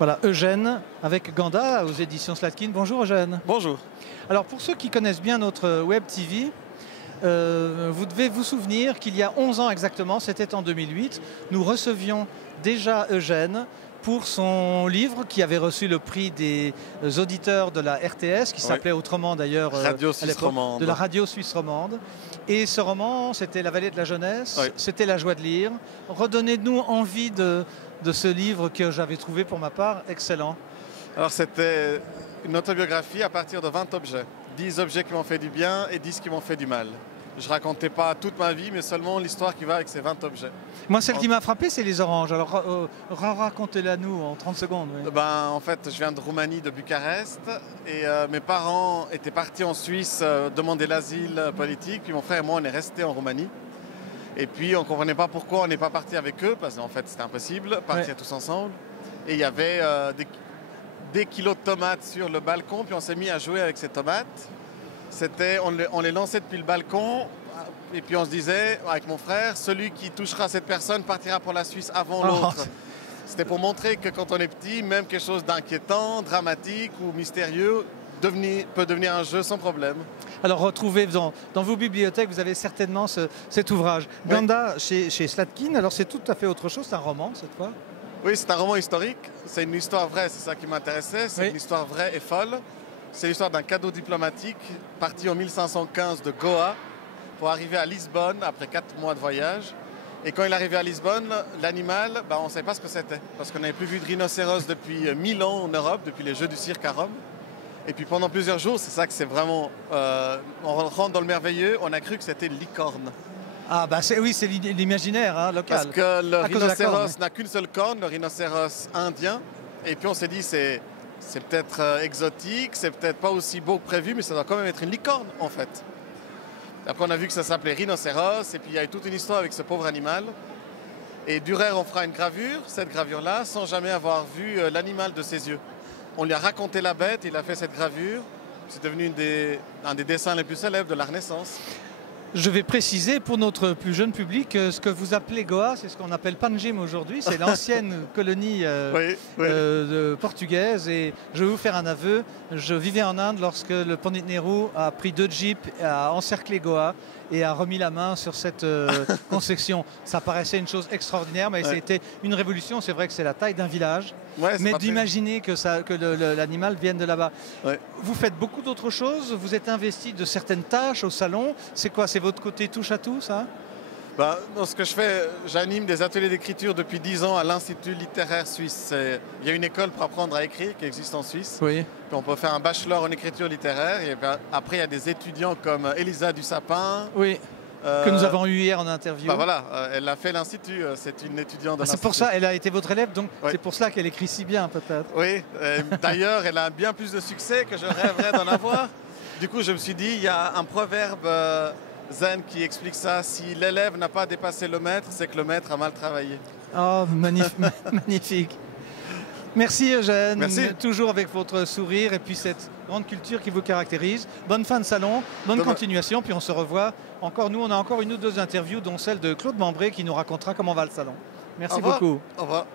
Voilà, Eugène avec Ganda aux éditions Slatkin. Bonjour Eugène. Bonjour. Alors pour ceux qui connaissent bien notre Web TV, vous devez vous souvenir qu'il y a 11 ans exactement, c'était en 2008, nous recevions déjà Eugène pour son livre qui avait reçu le prix des auditeurs de la RTS, qui s'appelait autrement d'ailleurs Radio Suisse Romande. De la radio suisse romande. Et ce roman, c'était La vallée de la jeunesse, c'était La joie de lire. Redonnez-nous envie de ce livre que j'avais trouvé pour ma part excellent. Alors c'était une autobiographie à partir de 20 objets. 10 objets qui m'ont fait du bien et 10 qui m'ont fait du mal. Je ne racontais pas toute ma vie, mais seulement l'histoire qui va avec ces 20 objets. Moi, celle qui m'a frappé, c'est les oranges. Alors, racontez-la nous en 30 secondes. Oui. En fait, je viens de Roumanie, de Bucarest, et mes parents étaient partis en Suisse demander l'asile politique, puis mon frère et moi, on est restés en Roumanie. Et puis, on ne comprenait pas pourquoi on n'est pas parti avec eux, parce qu'en fait, c'était impossible, partir tous ensemble. Et il y avait des kilos de tomates sur le balcon, puis on s'est mis à jouer avec ces tomates. On les lançait depuis le balcon, et puis on se disait, avec mon frère, celui qui touchera cette personne partira pour la Suisse avant l'autre. C'était pour montrer que quand on est petit, même quelque chose d'inquiétant, dramatique ou mystérieux peut devenir un jeu sans problème. Alors retrouvez dans vos bibliothèques, vous avez certainement cet ouvrage. Ganda chez Slatkin, alors c'est tout à fait autre chose, c'est un roman cette fois. Oui, c'est un roman historique, c'est une histoire vraie, c'est ça qui m'intéressait, c'est une histoire vraie et folle. C'est l'histoire d'un cadeau diplomatique parti en 1515 de Goa pour arriver à Lisbonne après 4 mois de voyage. Et quand il est arrivé à Lisbonne, l'animal, on ne savait pas ce que c'était. Parce qu'on n'avait plus vu de rhinocéros depuis 1000 ans en Europe, depuis les Jeux du cirque à Rome. Et puis pendant plusieurs jours, c'est ça que c'est vraiment... on rentre dans le merveilleux, on a cru que c'était une licorne. Ah oui, c'est l'imaginaire local. Parce que le rhinocéros n'a qu'une seule corne, le rhinocéros indien. Et puis on s'est dit, c'est peut-être exotique, c'est peut-être pas aussi beau que prévu, mais ça doit quand même être une licorne, en fait. Après, on a vu que ça s'appelait rhinocéros, et puis il y a eu toute une histoire avec ce pauvre animal. Et Dürer en fera une gravure, cette gravure-là, sans jamais avoir vu l'animal de ses yeux. On lui a raconté la bête, il a fait cette gravure. C'est devenu un des dessins les plus célèbres de la Renaissance. Je vais préciser pour notre plus jeune public ce que vous appelez Goa, c'est ce qu'on appelle Panjim aujourd'hui, c'est l'ancienne colonie portugaise. Et je vais vous faire un aveu, je vivais en Inde lorsque le Pandit Nehru a pris 2 jeeps, a encerclé Goa et a remis la main sur cette concession. Ça paraissait une chose extraordinaire, mais c'était une révolution. C'est vrai que c'est la taille d'un village, mais d'imaginer que l'animal vienne de là-bas. Vous faites beaucoup d'autres choses, vous êtes investi de certaines tâches au salon. C'est quoi? C'est votre côté touche à tout, ça? Dans ce que je fais, j'anime des ateliers d'écriture depuis 10 ans à l'Institut littéraire suisse. Il y a une école pour apprendre à écrire qui existe en Suisse. Oui. Puis on peut faire un bachelor en écriture littéraire. Et après, il y a des étudiants comme Elisa Dussapin. Oui. Que nous avons eu hier en interview. Elle a fait l'Institut, c'est une étudiante de l'Institut. C'est pour ça, elle a été votre élève, donc c'est pour cela qu'elle écrit si bien, peut-être. Oui, d'ailleurs, elle a bien plus de succès que je rêverais d'en avoir. Du coup, je me suis dit, il y a un proverbe zen qui explique ça. Si l'élève n'a pas dépassé le maître, c'est que le maître a mal travaillé. Oh, magnifique. Merci Eugène. Merci. Toujours avec votre sourire et puis cette grande culture qui vous caractérise. Bonne fin de salon, bonne continuation, puis on se revoit encore. Nous, on a encore 1 ou 2 interviews, dont celle de Claude Membré qui nous racontera comment va le salon. Merci beaucoup. Au revoir.